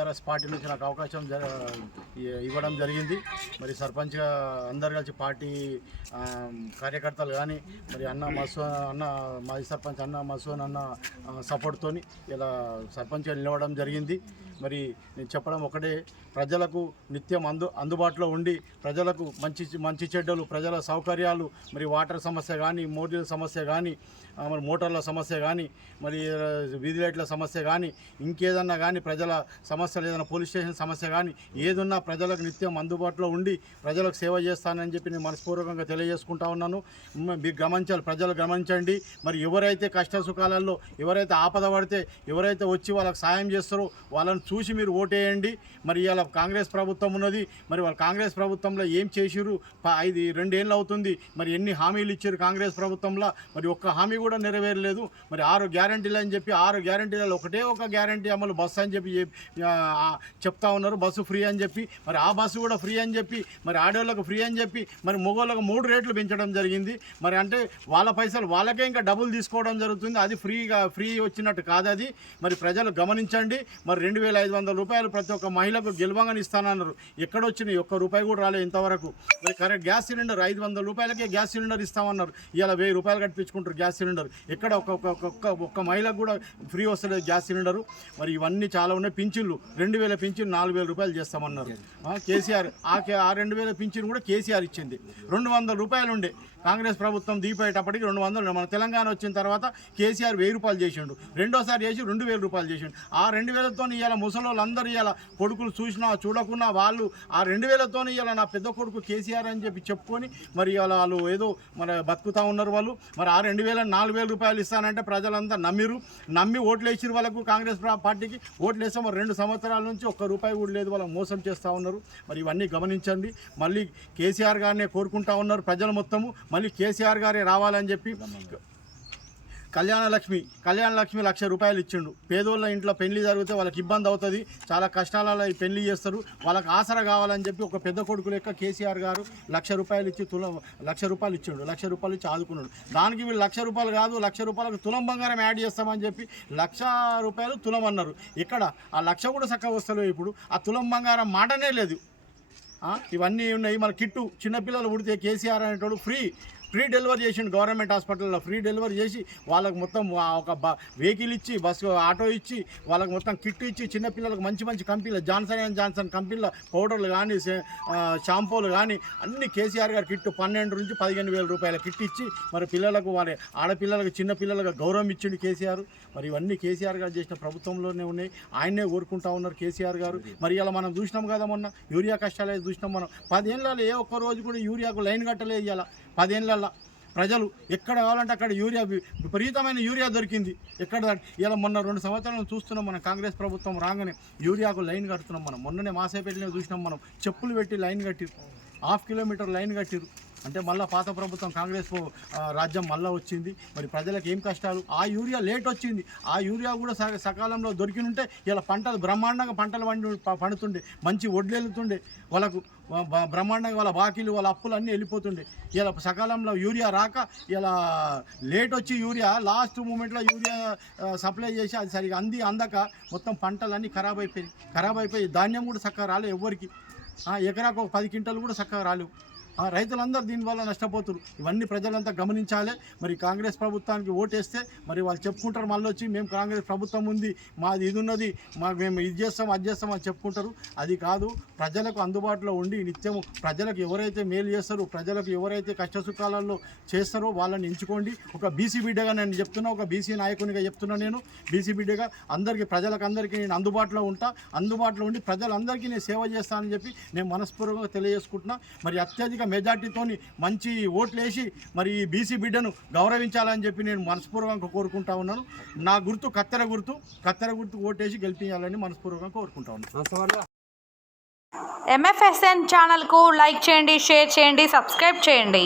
TRS party నుంచి నాకు అవకాశం ఇవ్వడం జరిగింది. మరి సర్పంచ్గా అందరు కలిసి పార్టీ కార్యకర్తలు కానీ మరి అన్న మాజీ సర్పంచ్ అన్న మసూన్ అన్న సపోర్ట్తో ఇలా సర్పంచ్గా నిలవడం జరిగింది. మరి నేను చెప్పడం ఒకటే, ప్రజలకు నిత్యం అందుబాటులో ఉండి ప్రజలకు మంచి చెడ్డలు, ప్రజల సౌకర్యాలు, మరి వాటర్ సమస్య కానీ, మోటార్ల సమస్య కానీ, మరి మోటార్ల సమస్య కానీ, మరి వీధి లైట్ల సమస్య కానీ, ఇంకేదన్నా కానీ ప్రజల సమస్యలు, ఏదైనా పోలీస్ స్టేషన్ సమస్య కానీ ఏదున్నా ప్రజలకు నిత్యం అందుబాటులో ఉండి ప్రజలకు సేవ చేస్తానని చెప్పి నేను మనస్పూర్వకంగా తెలియజేసుకుంటా ఉన్నాను. మీరు గమనించాలి, ప్రజలు గమనించండి. మరి ఎవరైతే కష్ట సుఖాలలో, ఎవరైతే ఆపద పడితే, ఎవరైతే వచ్చి వాళ్ళకి సాయం చేస్తారో వాళ్ళని చూసి మీరు ఓటేయండి. మరి ఇలా కాంగ్రెస్ ప్రభుత్వం ఉన్నది, మరి వాళ్ళు కాంగ్రెస్ ప్రభుత్వంలో ఏం చేసిరు, 2 ఏళ్ళు అవుతుంది. మరి ఎన్ని హామీలు ఇచ్చారు కాంగ్రెస్ ప్రభుత్వంలో, మరి ఒక్క హామీ కూడా నెరవేరలేదు. మరి 6 గ్యారంటీలు అని చెప్పి 6 గ్యారంటీలలో ఒకటే ఒక గ్యారంటీ అమలు బస్సు అని చెప్పి చెప్తా ఉన్నారు. బస్సు ఫ్రీ అని చెప్పి, మరి ఆ బస్సు కూడా ఫ్రీ అని చెప్పి, మరి ఆడవాళ్ళకు ఫ్రీ అని చెప్పి, మరి మగవాళ్ళకు 3 రేట్లు పెంచడం జరిగింది. మరి అంటే వాళ్ళ పైసలు వాళ్ళకే ఇంకా డబ్బులు తీసుకోవడం జరుగుతుంది. అది ఫ్రీ వచ్చినట్టు కాదు అది. మరి ప్రజలు గమనించండి. మరి 2,500 రూపాయలు ప్రతి ఒక్క మహిళకు గెలవంగానే ఇస్తానన్నారు. ఎక్కడొచ్చినాయి? ₹1 కూడా రాలేదు ఇంతవరకు. మరి కరెక్ట్ గ్యాస్ సిలిండర్ 500 రూపాయలకే గ్యాస్ సిలిండర్ ఇస్తామన్నారు. ఇలా 1000 రూపాయలు కట్టించుకుంటారు గ్యాస్ సిలిండర్. ఎక్కడ ఒక్క మహిళకు కూడా ఫ్రీ వస్తలేదు గ్యాస్ సిలిండరు. మరి ఇవన్నీ చాలా ఉన్నాయి. పింఛన్లు 2000 పింఛన్ 4000 రూపాయలు చేస్తామన్నారు కేసీఆర్. ఆ 2000 పింఛన్ కూడా కేసీఆర్ ఇచ్చింది. 200 రూపాయలు ఉండే కాంగ్రెస్ ప్రభుత్వం దీపేటప్పటికి 200. మన తెలంగాణ వచ్చిన తర్వాత కేసీఆర్ 1000 రూపాయలు చేసిండు. రెండోసారి చేసి 2000 రూపాయలు చేసిండు. ఆ 2000తో ఇవాళ ముసలోళ్ళు అందరూ ఇవాళ కొడుకులు చూసినా చూడకున్నా వాళ్ళు ఆ 2000తో ఇవాళ నా పెద్ద కొడుకు కేసీఆర్ అని చెప్పి చెప్పుకొని మరి ఇవాళ వాళ్ళు ఏదో మన బతుకుతూ ఉన్నారు వాళ్ళు. మరి ఆ 2000 4000 రూపాయలు ఇస్తానంటే ప్రజలంతా నమ్మి ఓట్లు వేసిరు వాళ్ళకు. కాంగ్రెస్ పార్టీకి ఓట్లు వేస్తే మరి 2 సంవత్సరాల నుంచి ₹1 కూడా లేదు. వాళ్ళకి మోసం చేస్తూ ఉన్నారు. మరి ఇవన్నీ గమనించండి. మళ్ళీ కేసీఆర్ గారినే కోరుకుంటా ఉన్నారు ప్రజలు మొత్తము. మళ్ళీ కేసీఆర్ గారే రావాలని చెప్పి కళ్యాణ లక్ష్మి ₹1,00,000 ఇచ్చిండు. పేదోళ్ళ ఇంట్లో పెళ్లి జరిగితే వాళ్ళకి ఇబ్బంది అవుతుంది, చాలా కష్టాలలో పెళ్లి చేస్తారు, వాళ్ళకి ఆసరా కావాలని చెప్పి ఒక పెద్ద కొడుకు లెక్క కేసీఆర్ గారు ₹1,00,000 ఇచ్చి ₹1,00,000 ఇచ్చిండు. ₹1,00,000 ఇచ్చి ఆదుకున్నాడు. దానికి వీళ్ళు ₹1,00,000 కాదు ₹1,00,000 తులం బంగారం యాడ్ చేస్తామని చెప్పి ₹1,00,000 తులం అన్నారు. ఇక్కడ ఆ 1,00,000 కూడా చక్కగా వస్తలేవు. ఇప్పుడు ఆ తులం బంగారం మాటనే లేదు. ఇవన్నీ ఉన్నాయి. మన కిట్టు చిన్నపిల్లలు పుడితే కేసీఆర్ అనేటోడు ఫ్రీ డెలివరీ చేసిండు. గవర్నమెంట్ హాస్పిటల్లో ఫ్రీ డెలివరీ చేసి వాళ్ళకి మొత్తం ఒక వెహికల్ ఇచ్చి, బస్సు ఆటో ఇచ్చి, వాళ్ళకి మొత్తం కిట్ ఇచ్చి, చిన్నపిల్లలకు మంచి కంపెనీలు జాన్సన్ కంపెనీల పౌడర్లు కానీ షాంపూలు కానీ అన్ని కేసీఆర్ గారు కిట్ 12 నుంచి 15,000 రూపాయల కిట్ ఇచ్చి మరి పిల్లలకు, వారి ఆడపిల్లలకు, చిన్నపిల్లలకు గౌరవం ఇచ్చిండు కేసీఆర్. మరి ఇవన్నీ కేసీఆర్ గారు చేసిన ప్రభుత్వంలోనే ఉన్నాయి. ఆయనే కోరుకుంటా ఉన్నారు కేసీఆర్ గారు. మరి ఇలా మనం చూసినాం కదా, మొన్న యూరియా కష్టాలు చూసినాం మనం. 10 ఏళ్ళలో ఏ ఒక్క రోజు కూడా యూరియాకు లైన్ కట్టలేదు. ఇలా 10 ఏళ్ళ ప్రజలు ఎక్కడ కావాలంటే అక్కడ విపరీతమైన యూరియా దొరికింది. ఎక్కడ ఇలా మొన్న 2 సంవత్సరాలు చూస్తున్నాం మనం. కాంగ్రెస్ ప్రభుత్వం రాగానే యూరియాకు లైన్ కడుతున్నాం మనం. మొన్ననే మాసేపల్లిలో చూసినాం మనం. చెప్పులు పెట్టి లైన్ కట్టిరు, 1/2 కిలోమీటర్ లైన్ కట్టిరు. అంటే మళ్ళీ పాత ప్రభుత్వం కాంగ్రెస్ రాజ్యం మళ్ళీ వచ్చింది. మరి ప్రజలకు ఏం కష్టాలు. ఆ యూరియా లేట్ వచ్చింది. ఆ యూరియా కూడా సకాలంలో దొరికినుంటే ఇలా పంటలు పంటలు పండుతుండే, మంచి వడ్లు వెళ్తుండే, వాళ్ళకు బ్రహ్మాండంగా వాళ్ళ బాకీలు, వాళ్ళ అప్పులు అన్నీ వెళ్ళిపోతుండే. ఇలా సకాలంలో యూరియా రాక ఇలా లేట్ వచ్చి యూరియా లాస్ట్ మూమెంట్లో యూరియా సప్లై చేసి అది సరిగా అందక మొత్తం పంటలన్నీ ఖరాబ్ అయిపోయి ధాన్యం కూడా చక్కగా రాలేదు ఎవ్వరికి. ఎకరాకు ఒక 10 క్వింటాలు కూడా చక్కగా రాలేవు. రైతులందరూ దీనివల్ల నష్టపోతున్నారు. ఇవన్నీ ప్రజలంతా గమనించాలి. మరి కాంగ్రెస్ ప్రభుత్వానికి ఓటేస్తే మరి వాళ్ళు చెప్పుకుంటారు మళ్ళీ వచ్చి మేము కాంగ్రెస్ ప్రభుత్వం ఉంది, మాది ఇది ఉన్నది, మేము ఇది చేస్తాం అది చేస్తాం అని చెప్పుకుంటారు. అది కాదు. ప్రజలకు అందుబాటులో ఉండి నిత్యము ప్రజలకు ఎవరైతే మేలు చేస్తారో, ప్రజలకు ఎవరైతే కష్టసుఖాలలో చేస్తారో వాళ్ళని ఎంచుకోండి. ఒక బీసీ బిడ్డగా నేను చెప్తున్నా, ఒక బీసీ నాయకునిగా చెప్తున్నా. నేను బీసీ బిడ్డగా అందరికీ నేను అందుబాటులో ఉండి ప్రజలందరికీ నేను సేవ చేస్తానని చెప్పి నేను మనస్పూర్వకంగా తెలియజేసుకుంటున్నా. మరి అత్యధిక మెజార్టీతో మంచి ఓట్లు వేసి మరి ఈ బీసీ బిడ్డను గౌరవించాలని చెప్పి నేను మనస్పూర్వకంగా కోరుకుంటా ఉన్నాను. నా గుర్తు కత్తెర గుర్తు ఓటేసి గెలిపించాలని మనస్పూర్వకంగా కోరుకుంటా ఉన్నాను. MFSN ఛానల్కు లైక్ చేయండి, షేర్ చేయండి, సబ్స్క్రైబ్ చేయండి.